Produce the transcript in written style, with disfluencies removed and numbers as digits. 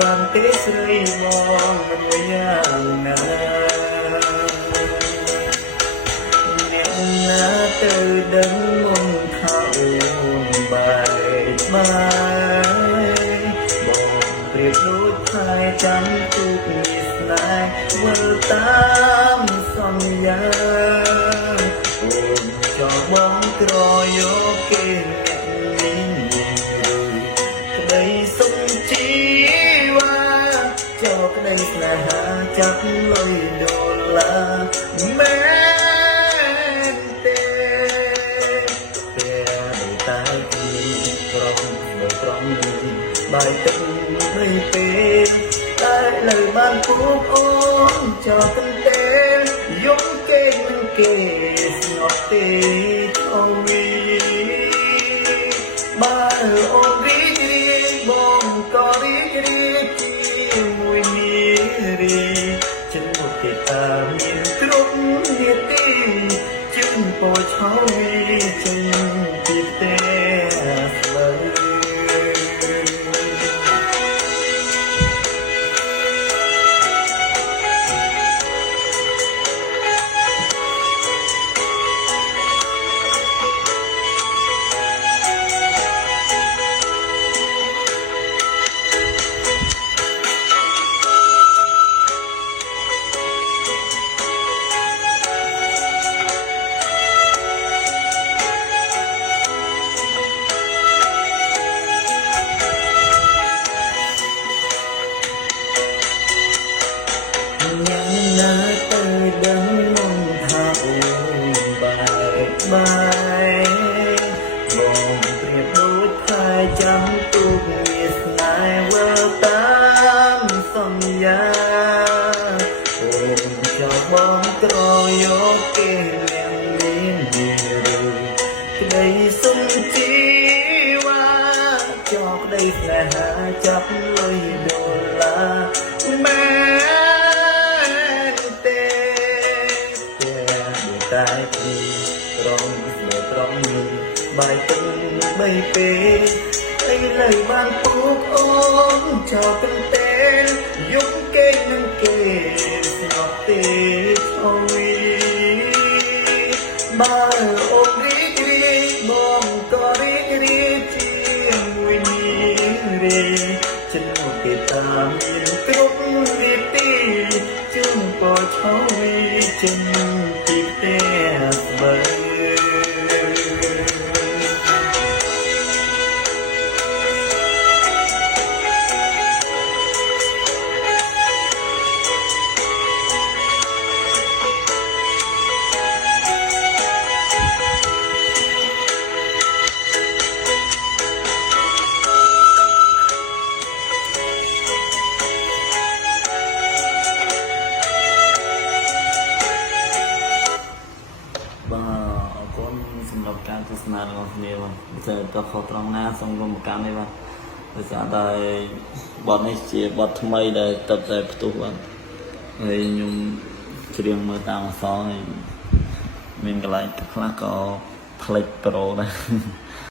បានទេស្រីមកមួយយ៉ាងណាអ្នកណាទៅដឹងមុនថាអូនបែកបាយបងព្រៀបដូចខែចាំទូកនេះស្នេហ៍វិលតាមសន្យាអូនចង់បងក្រយកគេអ្នកនេះក្តីសុខជីវ៉ាចោលក្តីស្នេហាចាប់លុយដុល្លារមែនទេពេលតែទីត្រង់នៅត្រង់នេះបាយទឹកមិនពេលតែលើបានពុកអូនចោលកន្ទេលយំគេមិនគេស្ងប់ទេអូនបើអូនរីករាយបងក៏រីករាយជាមួយនារីចិនមកគេតាមានគ្រប់នាទីចិនពោឆោវីចិនពីទេស្បើណាទៅដឹងមុនថាអូនបែកបាយបងព្រៀបដូចខែចាំទូកវាស្នេហ៍វិលតាមសន្យាអូនចង់បងក្រយកគេអ្នកមានវាឬក្តីសុខជីវ៉ាចោលក្តីស្នេហាចាប់លុយដុល្លារមែតែពីត្រង់នៅត្រង់នេះបាយទឹកបីពេលឥឡូវបានពុកអូនចោលកន្ទេលយំគេនឹងគេស្ងប់ទេអូយបើអូនរីករាយបងក៏រីករាយជាមួយនារីចិនមកគេតាមមានគ្រប់នាទីជើងក៏ឆោវីចិនពីទេស្បើសម្រាប់ការទស្សនារបស់គ្នាបាទតែក៏ខុសត្រង់ណាសូមរំកម្មនេះបាទដោយសារតែបទនេះជាបទថ្មីដែលទៅតែផ្ទុះបាទហើយខ្ញុំច្រៀងមើលតាមអក្សរហើយមានកន្លែងខ្លះក៏ផ្លេចប្រូដែរ